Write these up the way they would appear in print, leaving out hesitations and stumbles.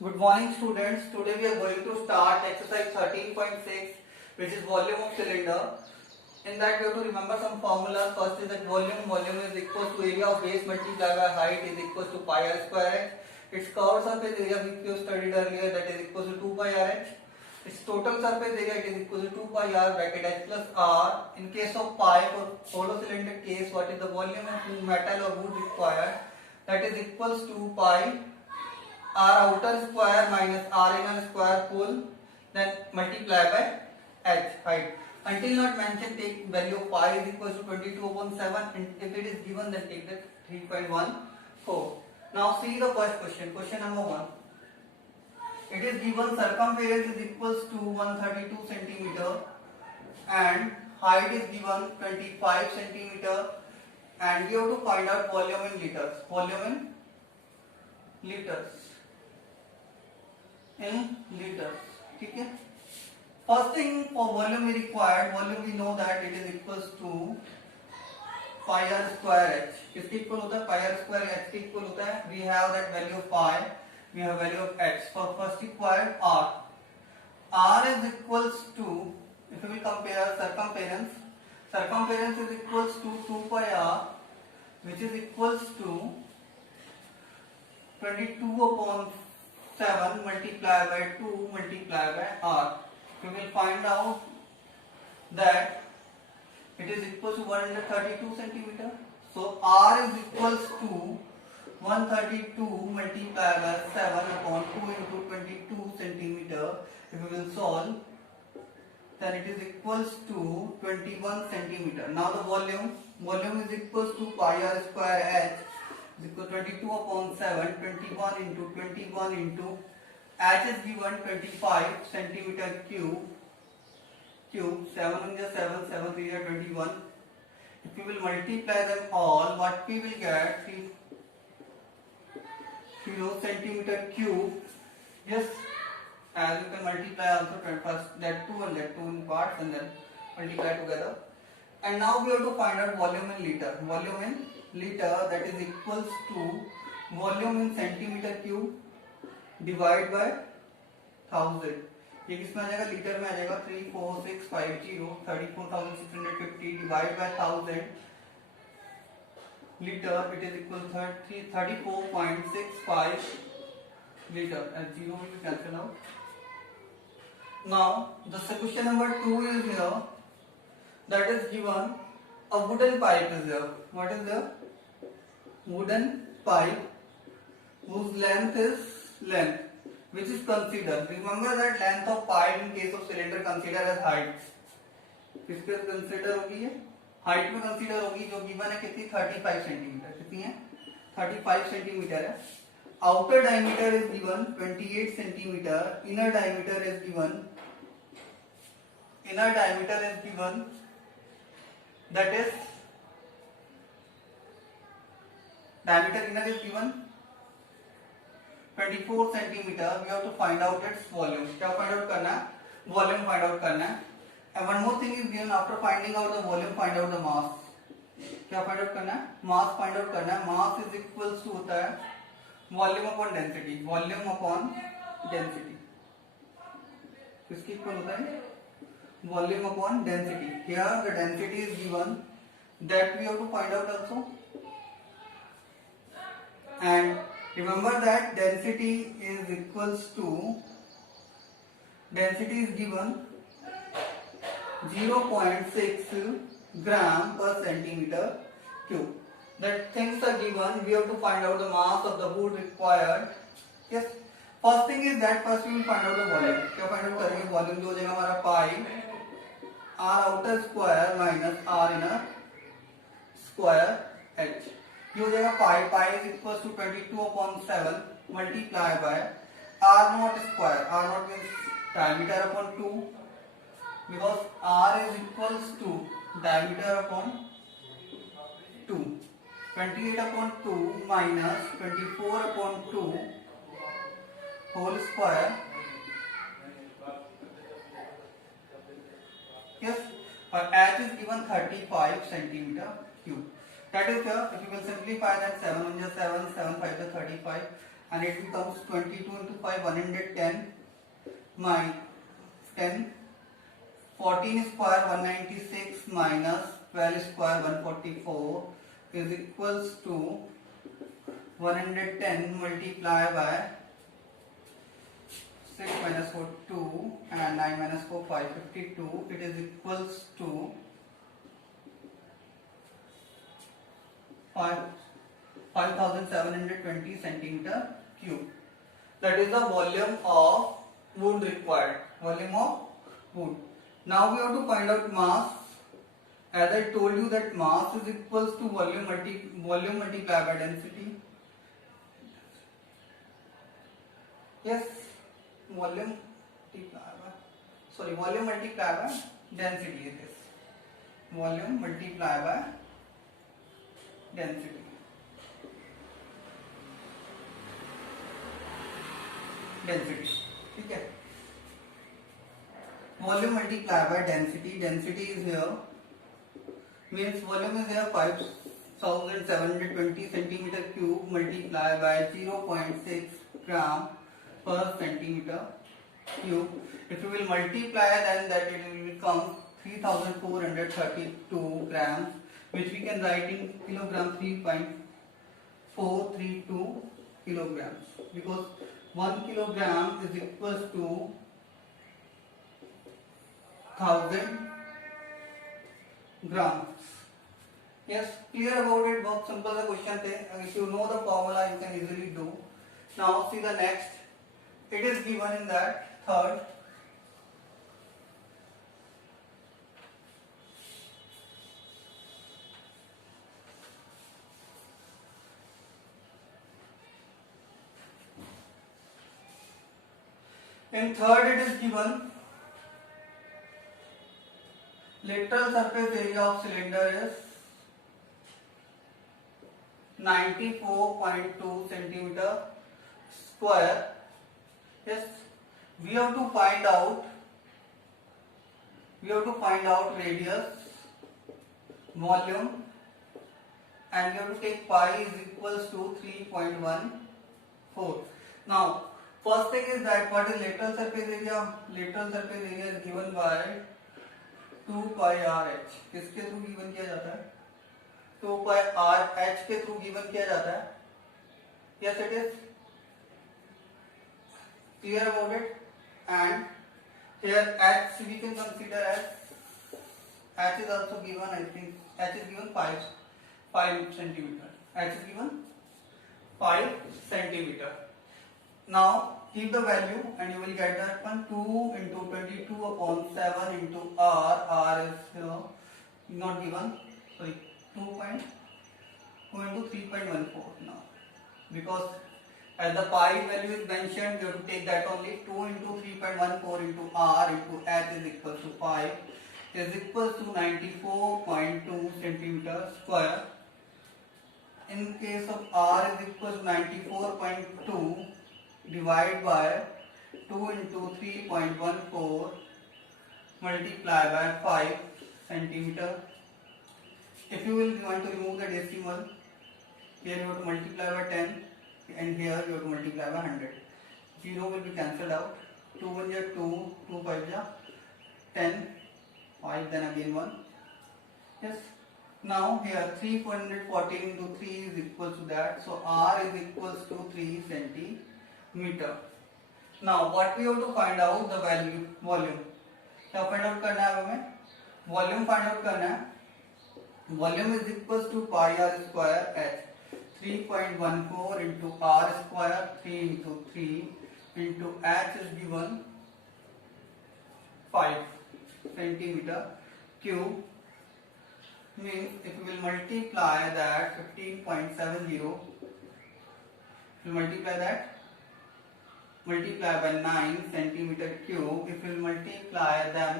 Good morning students. Today we are going to start exercise 13.6 which is volume of cylinder. In that we have to remember some formulas. First is that volume is equal to area of base multiplied by height is equal to pi r square h. Its curved surface area which we have studied earlier, that is equal to 2 pi r h. Its total surface area it is equal to 2 pi r bracket h plus r. In case of pi, for hollow cylinder case, what is the volume of metal or wood required? That is equals to pi r outer square minus r inner square full, then multiply by h height. Until not mentioned, take value of pi is equal to 22/7, and if it is given then take the 3.14. Now see the first question. Question number 1. It is given circumference is equals to 132 centimeter and height is given 25 centimeter, and we have to find out volume in liters. Volume in liters. ठीक है. First thing for volume we required, volume we know that it is equals to pi r square h. किसके equal होता है? pi r square h के equal होता है. We have that value of pi, we have value of h. For first required r. R is equals to, if we will compare circumference, circumference is equals to 2 pi r, which is equals to 22/7 multiplied by 2 multiplied by r. We will find out that it is equal to 132 centimeter. So r is equals to 132 multiplied by 7/2 into 22 centimeter. If we will solve, then it is equals to 21 centimeter. Now the volume is equals to pi r square h is equal to 22/7, 21 into h is given 25 centimeter cube, 7 in the 7, 7 3 are 21. If we will multiply them all, what we will get? 3 kilo centimeter cube. Yes, as you can multiply also first that 2 and that 2 in parts and then multiply together. And now we have to find out volume in liter. Volume in liter, that is equals to volume in centimeter cube divide by 1000. ये किसमें आ जाएगा? Litre में आ जाएगा. 34650 34,650 divide by 1000 litre, it is equal 34.65 litre. and 0 will be cancelled out. Now the question number 2 is here, that is given a wooden pipe is there. What is the wooden pipe whose length is length which is considered? Remember that length of pipe in case of cylinder consider as height. किसके consider होगी? ये height में consider होगी, जो given है कितनी? 35 centimetre. कितनी है? 35 सेंटीमीटर है. Outer diameter is given 28 centimetre. Inner diameter is given that is diameter inner is given 24 centimeter. We have to find out its volume. क्या find out करना है? Volume find out करना है. And one more thing is given, after finding out the volume, find out the mass. क्या find out करना है? Mass find out करना है. Mass is equals to होता है volume upon density. Volume upon density. किसकी इक्वल होता है? Volume upon density. Here the density is given, that we have to find out also. And remember that density is equals to, density is given 0.6 gram per centimeter cube. That things are given, we have to find out the mass of the wood required. Yes, first thing is that first we will find out the volume. क्या find out करेंगे? Volume जो हो जाएगा हमारा pi r outer square minus r inner square h. ये हो जाएगा pi is equals to 22/7 multiply by r naught square. R naught means diameter upon 2, because r is equals to diameter upon 2. 28/2 minus 24/2 whole square. Yes, or h is given 35 centimeter cube. That is the, if you will simplify that, 7 1 7, 7 5 35, and it becomes 22 into 5, 110 minus 10. 14 square 196 minus 12 square 144 is equals to 110 multiplied by 6 minus 4 2 and 9 minus 4 5 52. It is equals to 5720 centimeter cube. That is the volume of wood required. Volume of wood. Now we have to find out mass. As I told you that mass is equals to volume multiplied by density. Yes, volume multiplied by density it is. Volume multiplied by density. ठीक है. Volume multiplied by density. Density is here. Means volume is here 5720 centimeter cube multiplied by 0.6 gram per centimeter cube. If you will multiply, then that it will become 3432 grams, which we can write in kilogram, 3.432 kilograms, because 1 kilogram is equals to 1000 grams. Yes, clear about it. बहुत simple सा question थे. If you know the formula, you can easily do. Now see the next. It is given in that third. In third, it is given lateral surface area of cylinder is 94.2 centimeter square. Yes, we have to find out radius, volume, and we have to take pi is equals to 3.14. Now first thing is that what is lateral surface area? Lateral surface area is given by 2 pi RH. किसके through given किया जाता है? 2 pi RH के through given किया जाता है. Yes, it is clear about it. And here H we can consider as H is also given. I think H is given 5 centimeter. H is given 5 centimeter. Now keep the value and you will get that one. 2 into 22 upon 7 into R. R is not given. Sorry, 2 into 3.14 now. Because as the pi value is mentioned, we have to take that only. 2 into 3.14 into R into H is equal to 5 is equal to 94.2 centimeter square. In case of R is equal to 94.2 divided by 2 into 3.14 multiplied by 5 centimeter. If you will want to remove the decimal, here you have to multiply by 10 and here you have to multiply by 100. 0 will be cancelled out. 2 1 is 2, 2 5 is 10, 5 then again 1. Yes. Now here 314 into 3 is equal to that. So R is equals to 3 centimeter. Now what we have to find out? The value, volume. क्या find out करना है हमें? Volume find out करना है. Volume is equals to pi r square h. 3.14 into r square 3 into 3 into h is given 5 centimeter cube. Means if we will multiply that 15.70, multiply by 9 centimeter cube. If we will multiply them,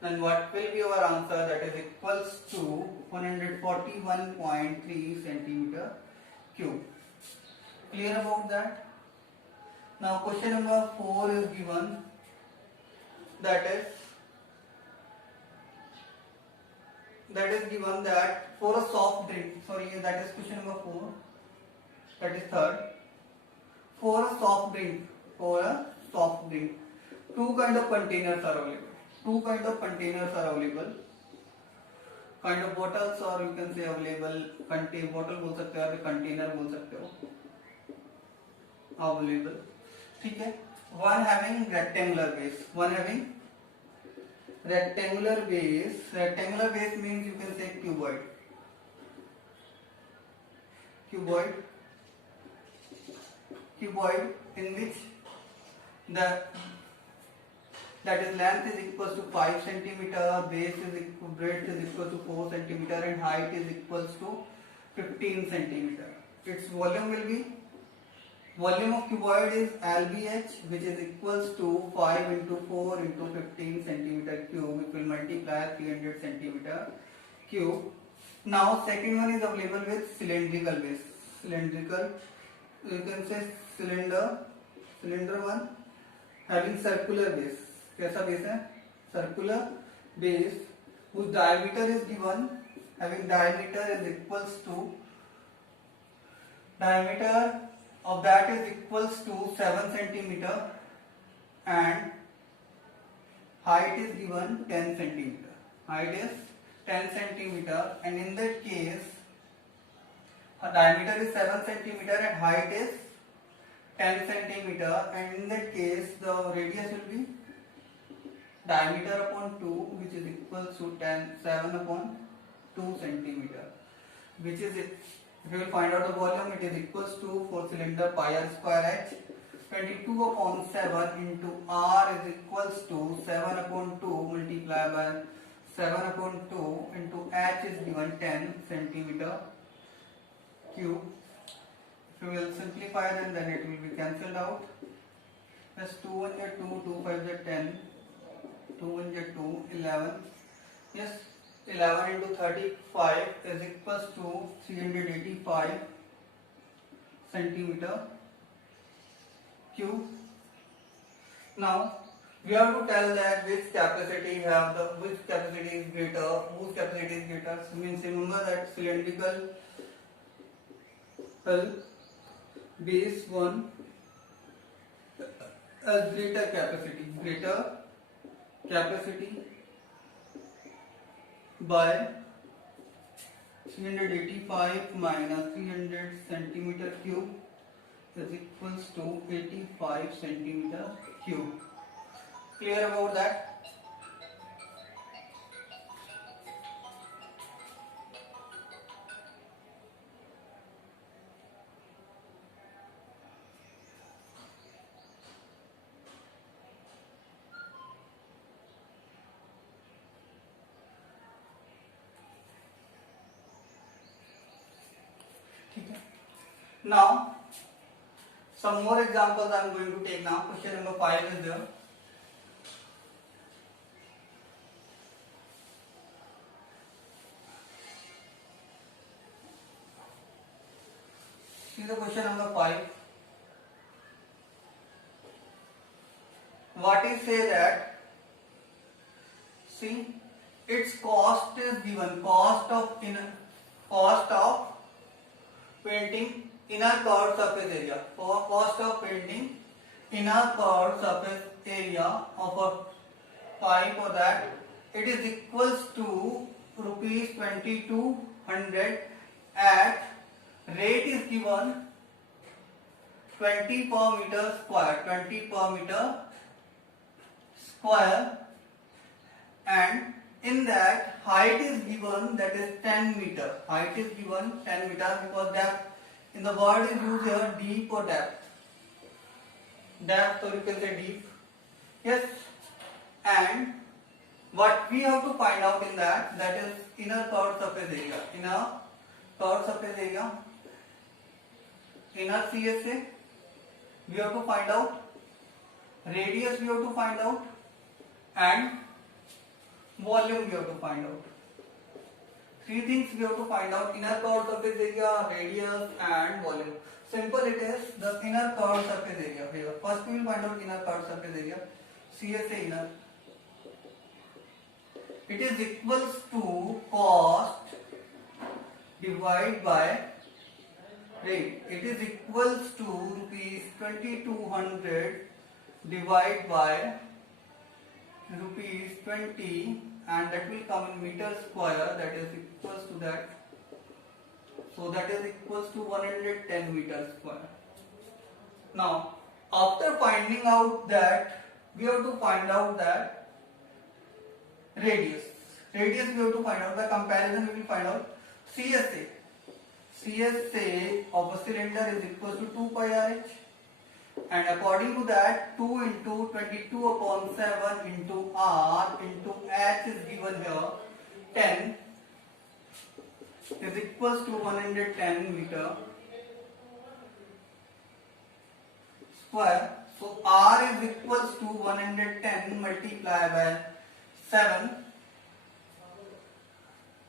then what will be our answer? That is equals to 141.3 centimeter cube. Clear about that? Now question number 4 is given, that is given that for a soft drink, sorry, that is question number 4, that is third. for a soft drink, two kind of containers are available. Kind of bottles, or you can say available. Bottle बोल सकते हो, container बोल सकते हो. Available. ठीक है. One having rectangular base. Rectangular base means you can say cuboid. Cuboid in which that is length is equals to 5 centimeter, breadth is equal to 4 centimeter, and height is equals to 15 centimeter. Its volume of cuboid is LBH, which is equals to 5 into 4 into 15 centimeter cube, which will multiply 300 centimeter cube. Now second one is available with cylindrical base. You can say cylinder one having circular base. कैसा base है? Circular base whose diameter is given, having diameter is equals to, diameter of that is equals to 7 centimeter and height is given 10 centimeter. Height is 10 centimeter, and in that case diameter is 7 centimeter and height is 10 centimeter, and in that case the radius will be diameter upon 2, which is equals to 7 upon 2 centimeter, which is it. If you will find out the volume, it is equals to, for cylinder, pi r square h, 22 upon 7 into r is equals to 7 upon 2 multiplied by 7 upon 2 into h is given 10 centimeter cube. If you will simplify then it will be cancelled out. As 2 1 is 2, 2 5 is 10, 2 1 is 2, 11. Yes, 11 into 35 is equals to 385 centimeter cube. Now we have to tell that which capacity is greater, whose capacity is greater. So means remember that cylindrical base one has greater capacity by 385 minus 300 centimeter cube is equals to 85 centimeter cube. Clear about that? Now, some more examples I am going to take now. Question number 5 is there. See the question number 5. What is say that? See, its cost is given. Cost of painting inner curved surface area. For cost of painting inner curved surface area of a pipe, or that it is equals to rupees 2200 at rate is given 20 per meter square, and in that height is given, that is 10 meter. Height is given 10 meter because depth in the word is used here, deep or depth. So you can say deep. Yes. And what we have to find out in that is inner curved surface area. Inner CSA we have to find out, radius we have to find out, and volume we have to find out. Three things we have to find out: inner curved surface area, radius, and volume. Simple it is. The inner curved surface area here. First we will find out inner curved surface area. CSA inner. It is equals to cost divided by rate. It is equals to rupees 2200 divided by rupees 20, and that will come in meter square, that is equals to that. So that is equals to 110 meter square. Now after finding out that, we have to find out that radius. Radius we have to find out. The comparison we will find out. CSA. CSA of a cylinder is equal to 2 pi RH, and according to that 2 into 22 upon 7 into R into H is given here 10 is equals to 110 meter square. So R is equals to 110 multiplied by 7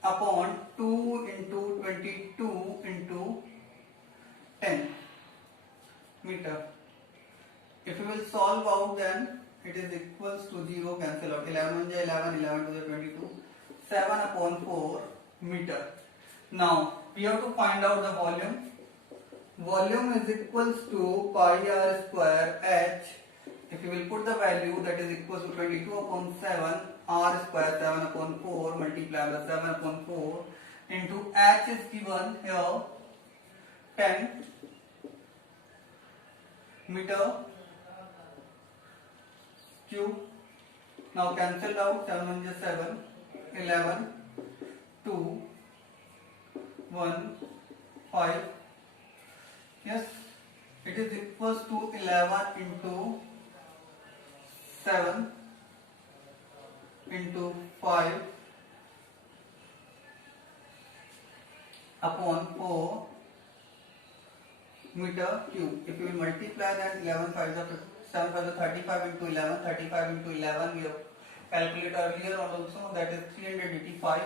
upon 2 into 22 into 10 meter. If you will solve out, then it is equals to 0, cancel out, 11 1 11, 11 to the 22, 7 upon 4 meter. Now we have to find out the volume. Volume is equals to pi r square h. If you will put the value, that is equals to 22 upon 7 r square, 7 upon 4 multiplied by 7 upon 4 into h is given here 10 meter cube. Now cancel out, 7 1 is 7, 11, 2, 1, 5. Yes, it is equals to 11 into 7 into 5 upon 4 meter cube. If you will multiply that, 11 5 is 7 5 is 35 into 11, 35 into 11 we have calculated earlier on also, that is 385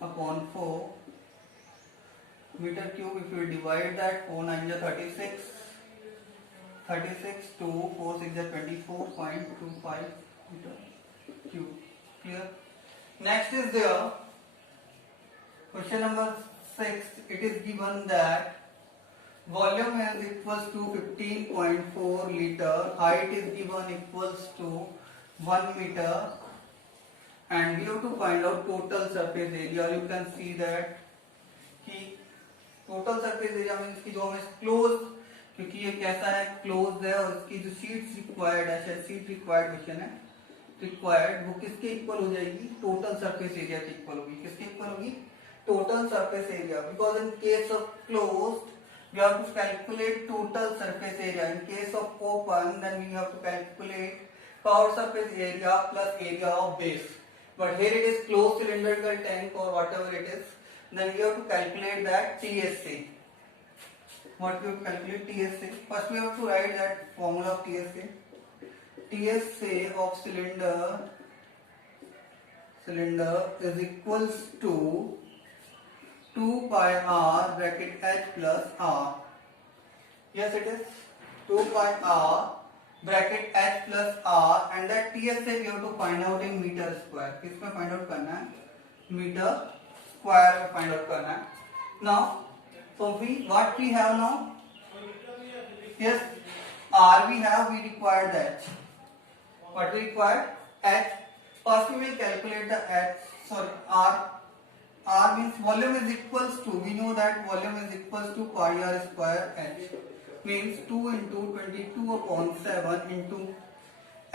upon 4 meter cube. If you divide that, 4 9 is 36, 36 to 4 6 is 24.25 meter cube. Clear? Next is there question number 6. It is given that volume is equals to 15.4 liter, height is given equals to 1 meter, and we have to find out total surface area. You can see that कि total surface area means कि जो हमें close, क्योंकि ये कैसा है, closed है, और इसकी जो sheets required है, शायद sheet required question है, required, वो किसके equal हो जाएगी, total surface area के equal होगी. किसके equal होगी, total surface area, because in case of closed we have to calculate total surface area. In case of open, then we have to calculate power surface area plus area of base. But here it is closed cylindrical tank or whatever it is, then we have to calculate that TSA. What we have to calculate TSA? First we have to write that formula of TSA. TSA of cylinder is equals to 2 pi r bracket h plus r. Yes, it is 2 pi r bracket h plus r, and that TSA we have to find out in meter square. किसमें find out करना है? Meter square में find out करना है. Now, so what we have now? Yes, r we have, we require the h. What we require? H. First we will calculate the h. Sorry, r. R means volume is equals to, we know that volume is equals to pi r square h, means 2 into 22 upon 7 into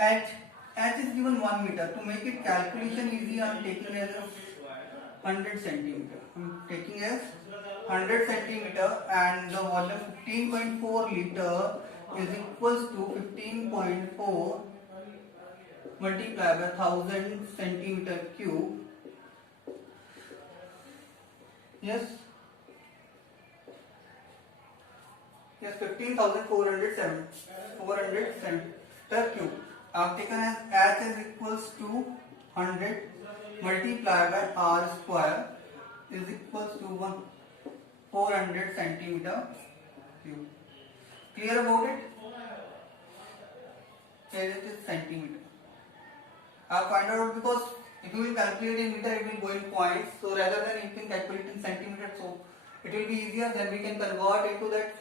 h. H is given 1 meter. To make it calculation easy, I am taking as 100 centimeter. I am taking as 100 centimeter, and the volume 15.4 liter is equals to 15.4 multiplied by 1000 centimeter cube. Yes, 15,400 centimeter cube. I have taken as h is equals to 100 multiplied by r square is equals to 400 centimeter cube. Clear about it? Here it is centimeter. I have find out because if you will calculate in meter, it will go in points. So rather than you can calculate in centimeter, so it will be easier. Then we can convert into that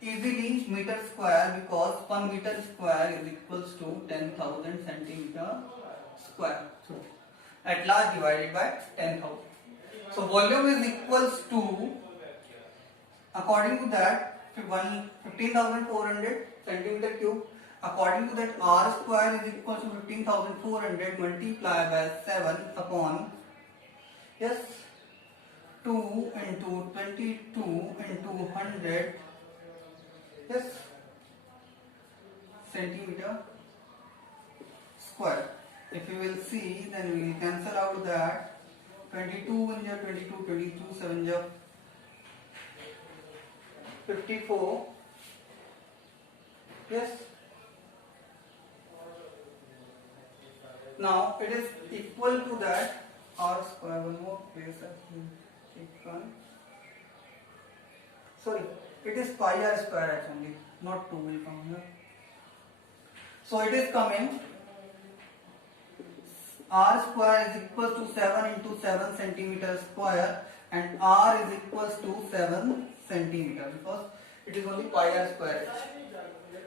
easily meter square, because 1 meter square is equals to 10,000 centimeter square. So at large divided by 10,000. So volume is equals to, according to that, 15,400 centimeter cube. According to that, R square is equals to 15,400 multiplied by 7 upon, yes, 2 into 22 into 100, yes, centimeter square. If you will see, then we will cancel out that 22 1 ja 22, 22 7 ja 54, yes. Now it is equal to that R square, one more place sorry, it is pi R square actually, not 2 will come here. So it is coming R square is equals to 7 into 7 centimeter square, and R is equals to 7 centimeter, because it is only pi R square.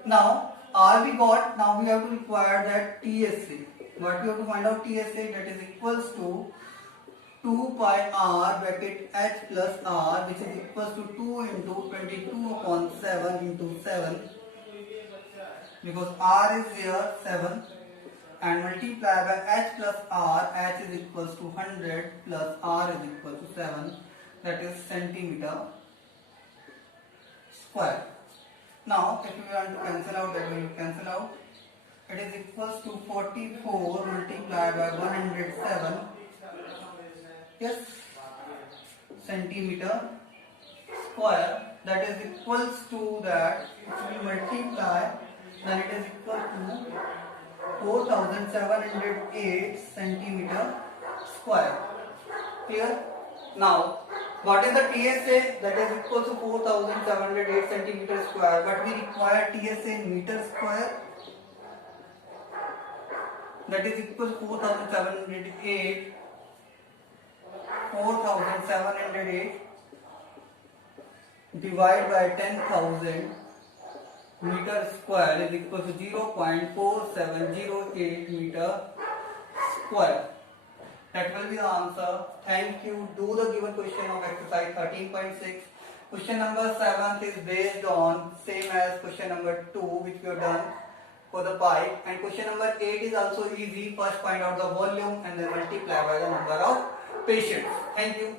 Now R we got, now we have to require that TSA. What we have to find out TSA, that is equals to 2 pi R bracket H plus R, which is equals to 2 into 22 upon 7 into 7, because R is here 7, and multiply by H plus R. H is equals to 100 plus R is equal to 7, that is centimeter square. Now if we want to cancel out, that we will cancel out. It is equals to 44 multiplied by 107, yes, centimeter square, that is equals to that, if we multiply, then it is equal to 4708 centimeter square. Clear? Now what is the TSA? That is equal to 4708 centimeter square, but we require TSA in meter square. That is equal to 4708 divided by 10,000 meter square is equal to 0.4708 meter square. That will be the answer. Thank you. Do the given question of exercise 13.6. Question number 7 is based on same as question number 2, which we have done for the pipe, and question number 8 is also easy. First find out the volume and then multiply by the number of patients. Thank you.